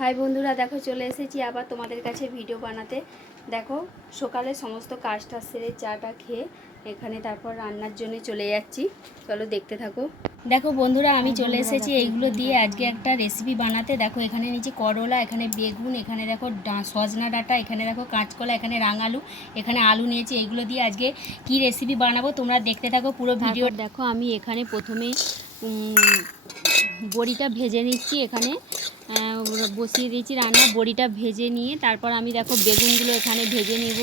High বন্ধুরা দেখো চলে এসেছি আবার তোমাদের কাছে ভিডিও বানাতে। দেখো সকালে সমস্ত কাজটা সেরে চাটা খেয়ে এখানে তারপর রান্নার জন্য চলে যাচ্ছি। চলো দেখতে থাকো। দেখো বন্ধুরা আমি চলে এসেছি এইগুলো দিয়ে আজকে একটা রেসিপি বানাতে। দেখো এখানে নিচে করলা এখানে বেগুন এখানে দেখো ডা- সজনা ডাঁটা এখানে দেখো কাঁচকলা এখানে রাঙালু এখানে আলু নিয়েছি। এইগুলো দিয়ে আজকে কি রেসিপি বানাবো তোমরা দেখতে থাকো পুরো ভিডিও দেখো আমি এখানে প্রথমে বড়িটা ভেজে নিচ্ছি এখানে। বসিয়ে দিয়েছি রান্না, বড়িটা ভেজে নিয়ে, তারপর আমি দেখো বেগুনগুলো এখানে ভেজে নেব।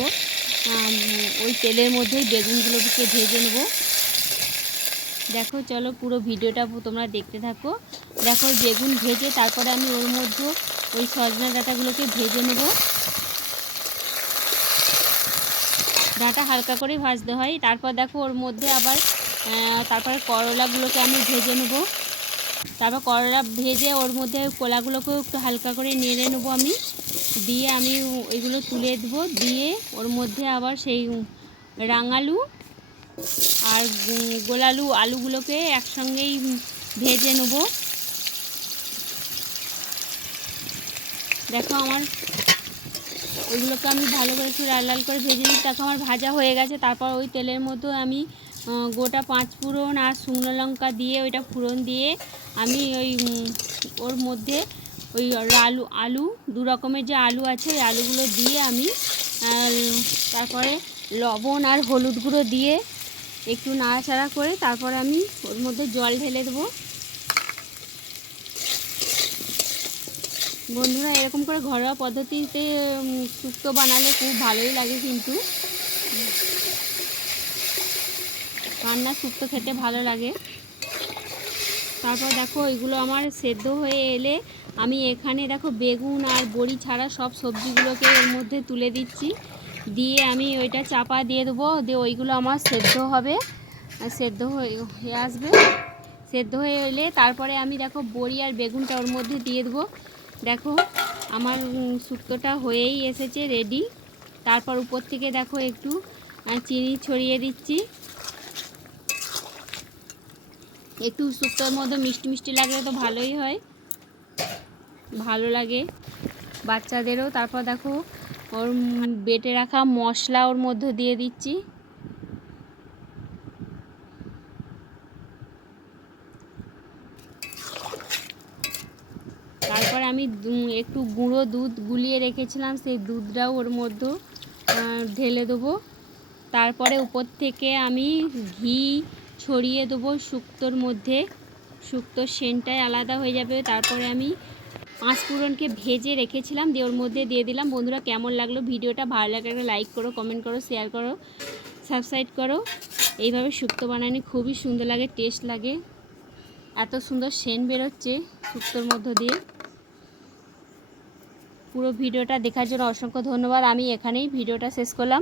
ওই তেলের মধ্যেই বেগুনগুলোকে ভেজে নেব। দেখো, চলো পুরো ভিডিওটা তোমরা দেখতে থাকো। দেখো, বেগুন ভেজে তারপরে আমি ওর মধ্যে ওই সজনা ডাঁটাগুলোকে ভেজে নেব। ডাঁটা হালকা করে ভাজতে হয়। তারপর দেখো, ওর মধ্যে আবার তারপরে করলাগুলোকে আমি ভেজে নেব। তারপর করলা ভেজে ওর মধ্যে কলাগুলোকেও একটু হালকা করে নেড়ে নেব আমি। দিয়ে আমি এগুলো তুলে দেবো। দিয়ে ওর মধ্যে আবার সেই রাঙালু আর গোলালু আলুগুলোকে একসঙ্গেই ভেজে নেব। দেখো আমার ওইগুলোকে আমি ভালো করে একটু লাল লাল করে ভেজে নিই। দেখো আমার ভাজা হয়ে গেছে। তারপর ওই তেলের মধ্যে আমি গোটা পাঁচ ফোড়ন আর শুকনো লঙ্কা দিয়ে ওইটা ফোড়ন দিয়ে আমি ওই ওর মধ্যে ওই আলু আলু, দু রকমের যে আলু আছে ওই আলুগুলো দিয়ে আমি তারপরে লবণ আর হলুদ গুঁড়ো দিয়ে একটু নাড়াচাড়া করে তারপরে আমি ওর মধ্যে জল ঢেলে দেবো। বন্ধুরা এরকম করে ঘরোয়া পদ্ধতিতে শুক্তো বানালে খুব ভালোই লাগে কিন্তু। রান্না শুক্তো খেতে ভালো লাগে। তারপর দেখো, এগুলো আমার সেদ্ধ হয়ে এলে আমি এখানে দেখো, বেগুন আর বড়ি ছাড়া সব সবজিগুলোকে এর মধ্যে তুলে দিচ্ছি। দিয়ে আমি ওইটা চাপা দিয়ে দেবো, দিয়ে ওইগুলো আমার সেদ্ধ হবে। সেদ্ধ হয়ে আসবে। সেদ্ধ হয়ে এলে তারপরে আমি দেখো, বড়ি আর বেগুনটা ওর মধ্যে দিয়ে দেবো। দেখো, আমার শুক্তোটা হয়েই এসেছে রেডি। তারপর উপর থেকে দেখো, একটু চিনি ছড়িয়ে দিচ্ছি। একটু শুক্তোর মধ্যে মিষ্টি মিষ্টি লাগলে তো ভালোই হয়। ভালো লাগে। বাচ্চাদেরও, তারপর দেখো, ওর বেটে রাখা মশলা ওর মধ্যে দিয়ে দিচ্ছি। তারপর আমি একটু গুঁড়ো দুধ গুলিয়ে রেখেছিলাম, সেই দুধটাও ওর মধ্যে ঢেলে দেবো। তারপরে উপর থেকে আমি ঘি ছড়িয়ে দেবো শুক্তোর মধ্যে। শুক্তোর সেন্টটাই আলাদা হয়ে যাবে। তারপরে আমি পাঁচ ফোড়নকে ভেজে রেখেছিলাম, দিয়ে ওর মধ্যে দিয়ে দিলাম। বন্ধুরা, কেমন লাগল ভিডিওটা? ভালো লাগলে একটা লাইক করো কমেন্ট করো শেয়ার করো সাবস্ক্রাইব করো। এইভাবে শুক্তো বানানি খুবই সুন্দর লাগে টেস্ট লাগে। এত সুন্দর সেন্ট বেরোচ্ছে শুক্তোর মধ্য দিয়ে। পুরো ভিডিওটা দেখার জন্য অসংখ্য ধন্যবাদ। আমি এখানেই ভিডিওটা শেষ করলাম।